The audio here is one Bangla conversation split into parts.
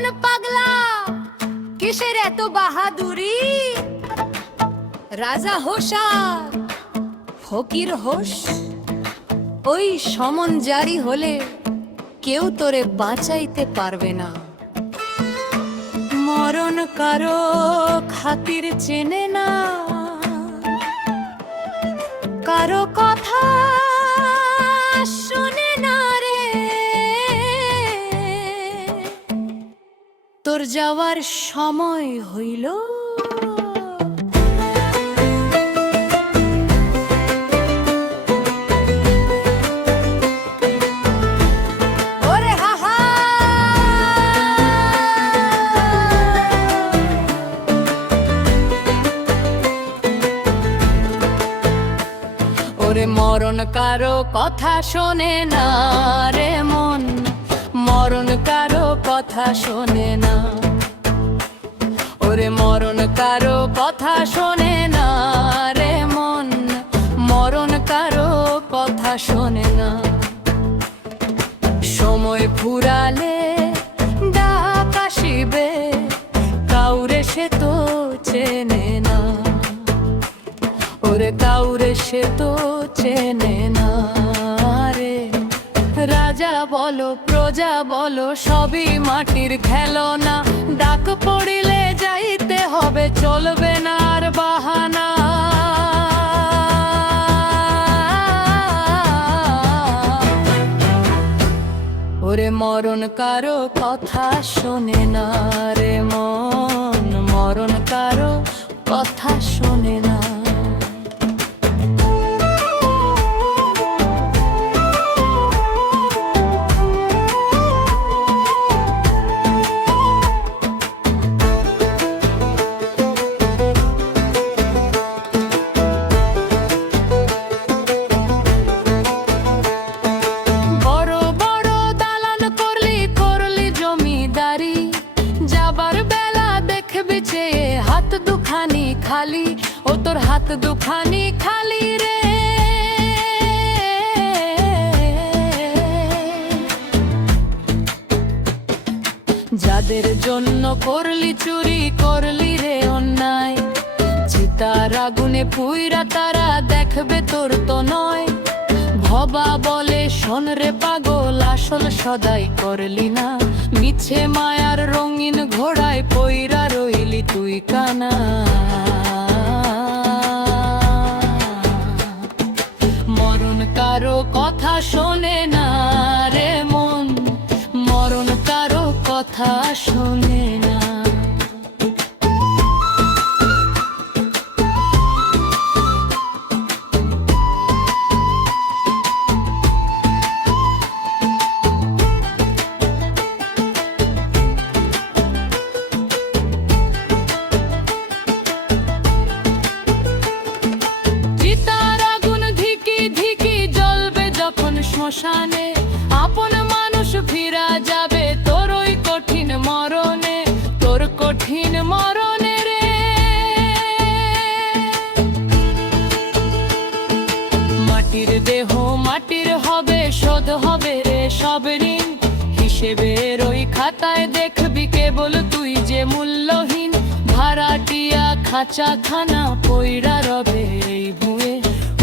মরণ পাগলা, কিসের এত বাহাদুরি? রাজা হোশার, ফকির হোশ, ওই সমন জারি হলে কেউ তোরে বাঁচাইতে পারবে না। মরণ কারো খাতির চেনে না, কারো কথা শুনে না রে। তোর যাওয়ার সময় হইল, ওরে হাহা ওরে মরণ কারো কথা শোনে না রে মন, মরণ কারো কথা শোনে না। ওরে মরণ কারো কথা শোনে না রে মন, মরণ কারো কথা শোনে না। সময় ফুরালে ডাক আসিবে, কাউরে সে তো চেনে না। ওরে কাউরে সে তো চেনে না রে। রাজা বলো প্রজা বলো সবই মাটির খেলনা, ডাক পড়িলে যাইতে হবে, চলবে না আর বাহানা। ওরে মরণ কারো কথা শোনে না রে মন, মরণ কারো কথা শোনে না। হাত দুখানি খালি, ও তোর হাত দুখানি খালি রে। যাদের জন্য করলি চুরি করলি রে অন্যায়, চিতার আগুনে পুইরা তারা দেখবে তোর তো নয়। ভবা বলে শোন রে পাগল, আসল সদাই করলি না, মিছে মায়ার রঙিন ঘোড়ায় পইরা রইলি তুই কানা। মরণ কারো কথা শোনে না রে মন, মরণ কারো কথা শোনে না। শ্মশানে আপন মানুষ ফিরা যাবে তোর ওই কঠিন মরণে, তোর কঠিন মরণে রে। মাটির দেহ মাটির হবে, শোধ হবে রে সব ঋণ, হিসেবের ওই খাতায় দেখবি কেবল তুই যে মূল্যহীন। ভাড়াটিয়া খাঁচা খানা পইরা রবে এই ভুঁয়ে,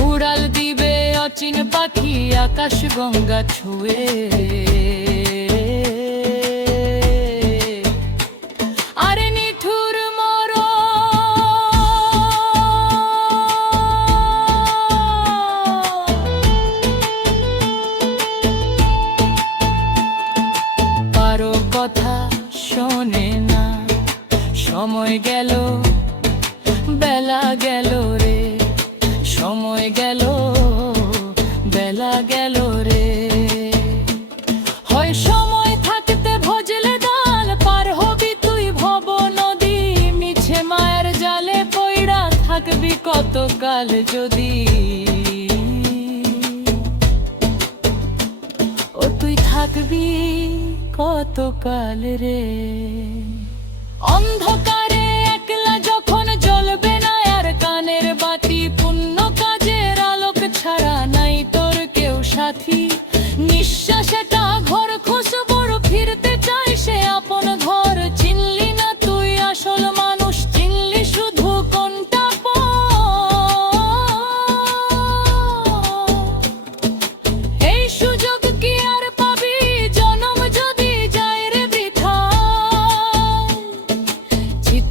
উড়াল দিবে অচিন পাখি আকাশ গঙ্গা ছুঁয়ে। আরে নিঠুর মরণ, কারো কথা শোনে না। সময় গেল বেলা গেল রে, সময় গেল বেলা গেল রে। হয় সময় থাকতে ভজলে ডাল, পার হবি তুই ভব নদী, মিছে মায়ের জালে পইড়া থাকবি কতকাল যদি। ও তুই থাকবি কতকাল রে। অন্ধকারে একলা যখন জ্বলবে না আর কানের বাতি, পুণ্য কাজের আলোক ছাড়া নাই তোর কেউ সাথী। নিঃশ্বাসেটা ঘর খুশবুর ফিরতে চাই সে আপন ঘর,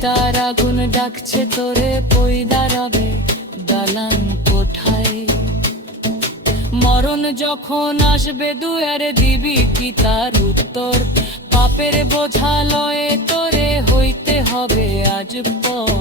চিতার আগুন ডাকছে তোরে, কই দাঁড়াবে দালান কোঠায়। মরণ যখন আসবে দুয়ারে, দিবি কি তার উত্তর? পাপের বোঝা লয়ে তোরে হইতে হবে আজ পর।